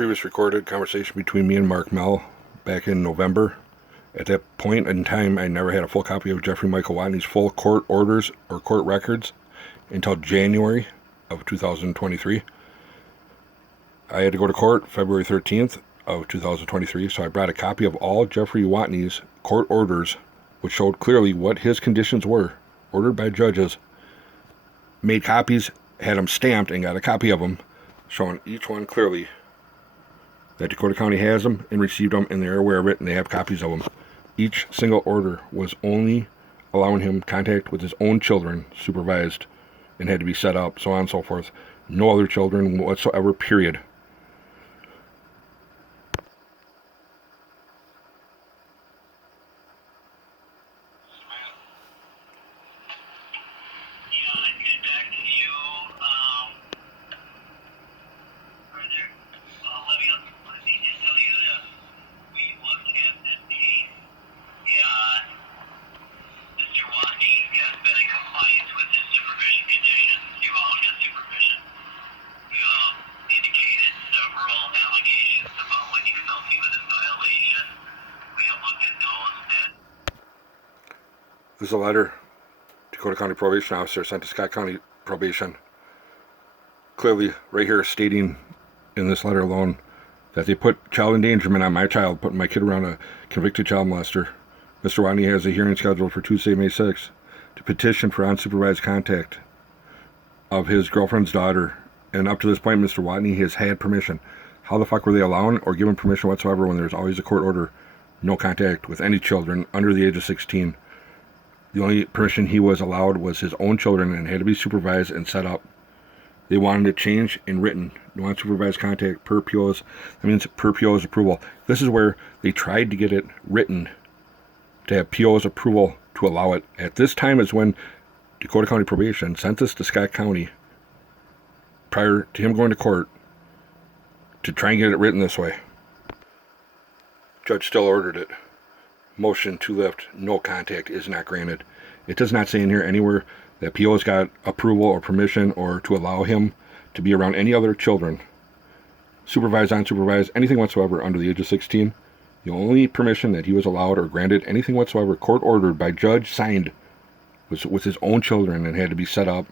previous recorded conversation between me and Mark Mell back in November. At that point in time, I never had a full copy of Jeffrey Michael Watne's full court orders or court records until January of 2023. I had to go to court February 13th of 2023, so I brought a copy of all Jeffrey Watne's court orders, which showed clearly what his conditions were, ordered by judges, made copies, had them stamped, and got a copy of them, showing each one clearly that Dakota County has them and received them, and they're aware of it, and they have copies of them. Each single order was only allowing him contact with his own children, supervised, and had to be set up, so on and so forth. No other children whatsoever, period. This is a letter Dakota County Probation Officer sent to Scott County Probation, clearly right here stating in this letter alone that they put child endangerment on my child, putting my kid around a convicted child molester. Mr. Watne has a hearing scheduled for Tuesday, May 6th to petition for unsupervised contact of his girlfriend's daughter, and up to this point, Mr. Watne has had permission. How the fuck were they allowing or given permission whatsoever when there's always a court order, no contact with any children under the age of 16? The only permission he was allowed was his own children and had to be supervised and set up. They wanted it changed in written. No unsupervised contact per PO's. That means per PO's approval. This is where they tried to get it written to have PO's approval to allow it. At this time is when Dakota County Probation sent this to Scott County prior to him going to court to try and get it written this way. Judge still ordered it. Motion to lift, no contact is not granted. It does not say in here anywhere that PO's got approval or permission or to allow him to be around any other children, supervised, unsupervised, anything whatsoever under the age of 16. The only permission that he was allowed or granted, anything whatsoever, court ordered by judge, signed, was with his own children and had to be set up.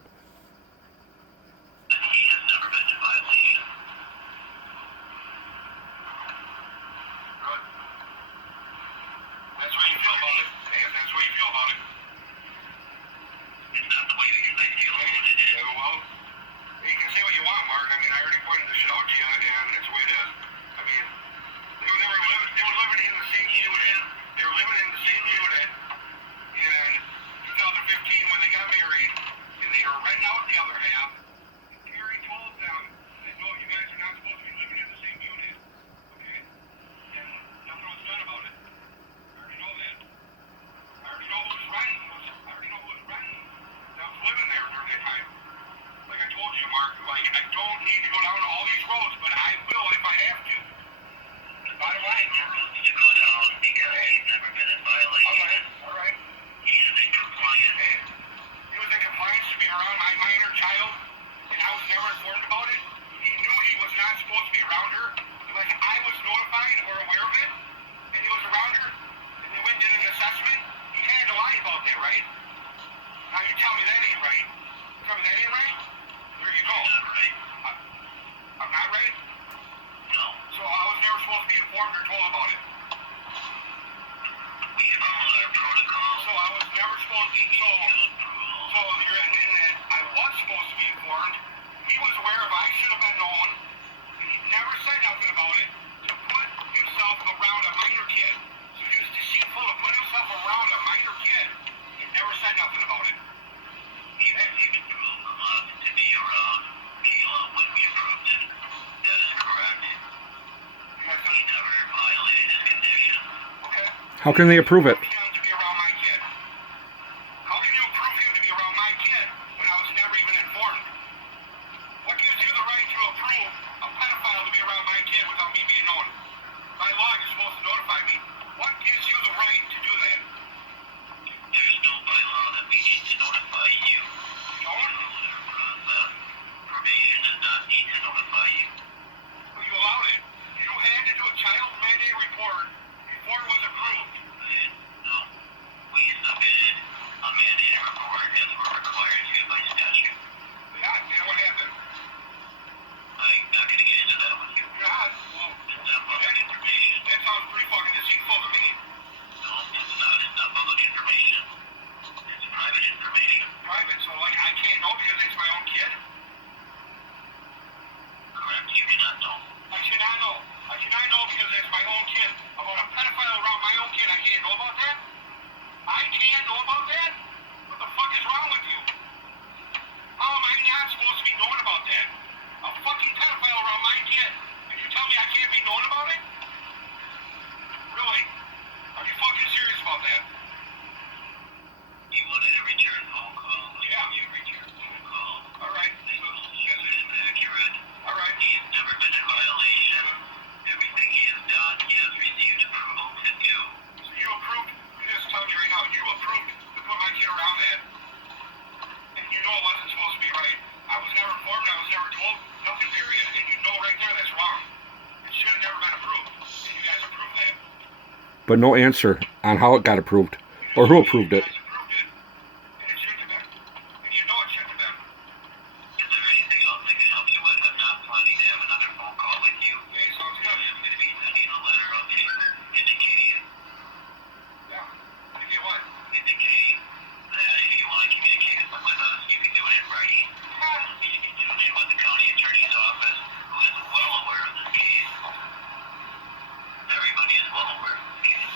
How can they approve it? can I know because it's my own kid? About a pedophile around my own kid, I can't know about that? I can't know about that? What the fuck is wrong with you? How am I not supposed to be knowing about that? A fucking pedophile around my kid. And you tell me I can't be knowing about it? Really? Are you fucking serious about that? You wanted a return phone call. Yeah. You return phone call. Alright. This is inaccurate. Alright. He's never been in violation. Everything he has done, he has received approval to do. So you approved, I'm just telling you right now, you approved to put my kid around that. And you know it wasn't supposed to be right. I was never informed, I was never told, nothing period. And you know right there that's wrong. It should have never been approved. And you guys approved that. But no answer on how it got approved or who approved it. You guys approved it, and it shouldn't have been. And you know it shouldn't have been. Is there anything else I can help you with? I'm not planning to have another phone call with you. Okay, sounds good. I'm going to be sending a letter out to you indicating Yeah. And you what? that if you want to communicate with us, you can do it in writing. You can do it with the county attorney's office, who is well aware of this case. Everybody is well aware of this case.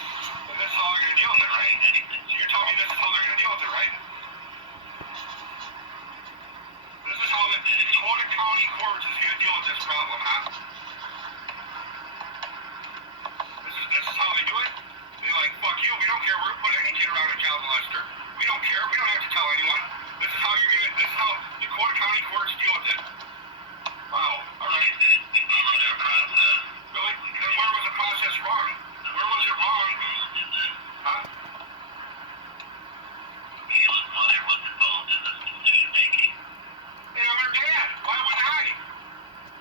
And this is how they're going to deal with it, right? So you're telling me this is how they're going to deal with it, right? This is how the Dakota County Courts is going to deal with this problem, huh? This is how they do it? They're like, fuck you, we don't care, we're going to put any kid around a child molester. We don't care, we don't have to tell anyone. This is how you're going to, this is how Dakota County Courts deal with it. Wow, alright. We followed our process. Really? Then where was the process wrong? Where was it wrong? Huh? Kayla's mother was involved in this decision making. And I'm her dad. Why wouldn't I?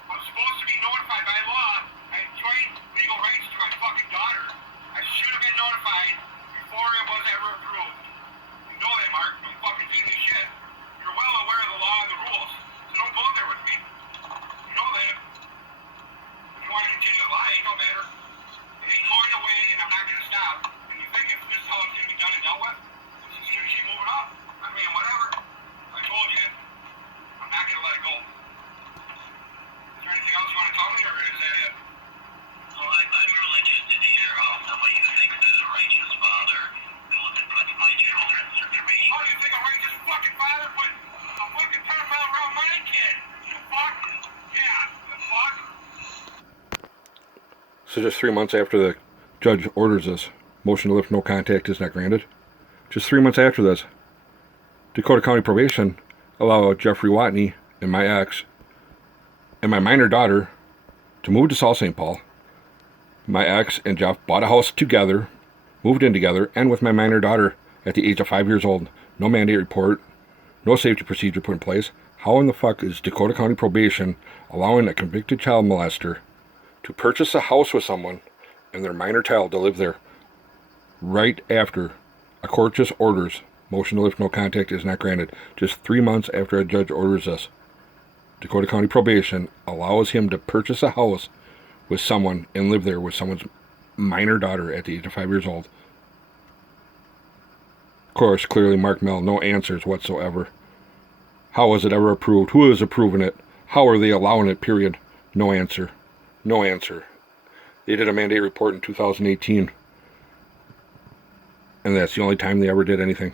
I'm supposed to be notified by law. I enjoyed legal rights to my fucking daughter. I should have been notified before it was ever approved. You know that, Mark. Don't fucking feed me shit. You're well aware of the law and the rules. So don't go there with me. You know that. If you want to continue to lie, it don't matter. It ain't going away, and I'm not going to stop. And you think if this is how it's going to be done and dealt with, this is going to keep moving up. I mean, whatever. I told you. I'm not going to let it go. Is there anything else you want to tell me, or is that it? Well, I'm really interested to hear how somebody who thinks that a righteous father goes and puts my children's information. How do you think a righteous fucking father put a fucking pedophile around my kid? You fuck? Yeah, the fuck? So just 3 months after the judge orders this, motion to lift no contact is not granted. Just 3 months after this, Dakota County Probation allowed Jeffrey WATNE and my ex and my minor daughter to move to SOUTH.ST.PAUL. My ex and Jeff bought a house together, moved in together, and with my minor daughter at the age of 5 years old. No mandate report, no safety procedure put in place. How in the fuck is Dakota County Probation allowing a convicted child molester to purchase a house with someone and their minor child to live there right after a court just orders motion to lift no contact is not granted? Just 3 months after a judge orders this, Dakota County Probation allows him to purchase a house with someone and live there with someone's minor daughter at the age of 5 years old. Of course, clearly Mark Mel, no answers whatsoever. How was it ever approved? Who is approving it? How are they allowing it? Period. No answer. No answer. They did a mandate report in 2018. And that's the only time they ever did anything.